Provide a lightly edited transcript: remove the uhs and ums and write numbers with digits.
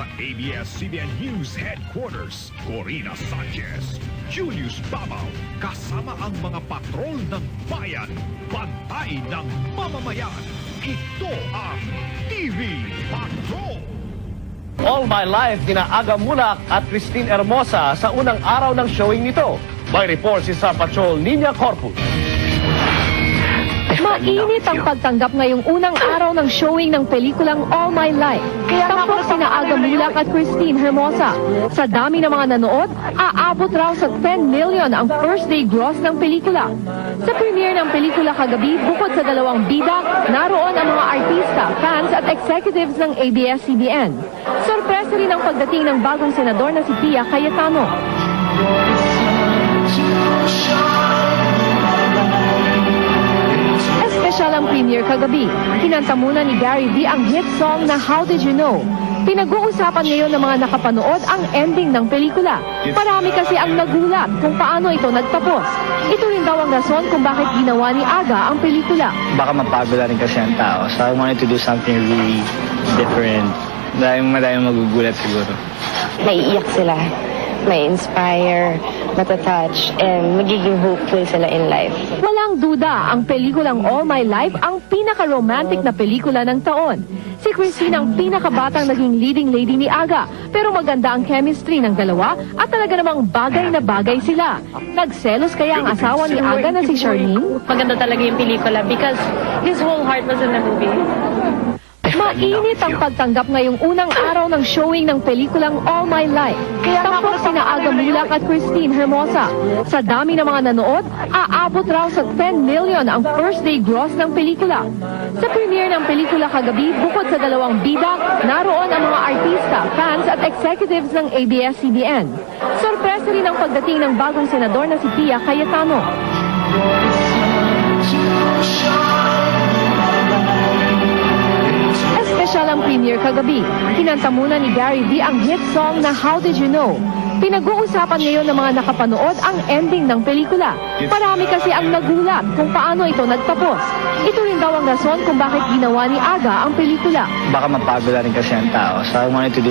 sa ABS-CBN News Headquarters, Corina Sanchez, Julius Babaw, kasama ang mga patrol ng bayan, bantay ng mamamayan. Ito ang TV Patrol! All My Life kina Aga Mulak at Christine Hermosa sa unang araw ng showing nito. May report si sa Patrol Nina Corpus. Mainit ang pagtanggap ngayong unang araw ng showing ng pelikulang All My Life. Tampok sina Aga Mulak at Christine Hermosa. Sa dami ng mga nanood, aabot raw sa 10 million ang first day gross ng pelikula. Sa premiere ng pelikula kagabi, bukod sa dalawang bida, naroon ang mga artista, fans at executives ng ABS-CBN. Sorpresa rin ang pagdating ng bagong senador na si Pia Cayetano. Espesyal ang premiere kagabi. Kinanta muna ni Gary V ang hit song na How Did You Know? Pinag-uusapan ngayon ng mga nakapanood ang ending ng pelikula. Marami kasi ang nagulat kung paano ito nagtapos. Ito rin daw ang rason kung bakit ginawa ni Aga ang pelikula. Baka mapagod rin kasi ang tao. So I wanted to do something really different. Maraming magugulat siguro. Naiiyak sila, may-inspire, matatouch, and magiging hopeful sila in life. Walang duda, ang pelikulang All My Life ang pinaka-romantic na pelikula ng taon. Si Christine ang pinakabatang naging leading lady ni Aga, pero maganda ang chemistry ng dalawa at talaga namang bagay na bagay sila. Nagselos kaya ang asawa ni Aga na si Charlene? Maganda talaga yung pelikula because his whole heart was in the movie. Mainit ang pagtanggap ngayong unang araw ng showing ng pelikulang All My Life. Tampok sina Aga Mulak at Christine Hermosa. Sa dami ng mga nanood, aabot raw sa 10 million ang first day gross ng pelikula. Sa premiere ng pelikula kagabi, bukod sa dalawang bida, naroon ang mga artista, fans at executives ng ABS-CBN. Sorpresa rin ang pagdating ng bagong senador na si Pia Cayetano. Espesyal ang premiere kagabi. Kinanta muna ni Gary V ang hit song na How Did You Know? Pinag-uusapan ngayon ng mga nakapanood ang ending ng pelikula. Marami kasi ang nagulat kung paano ito nagtapos. Ito rin daw ang rason kung bakit ginawa ni Aga ang pelikula. Baka mapagod rin kasi ang tao. So I wanted to do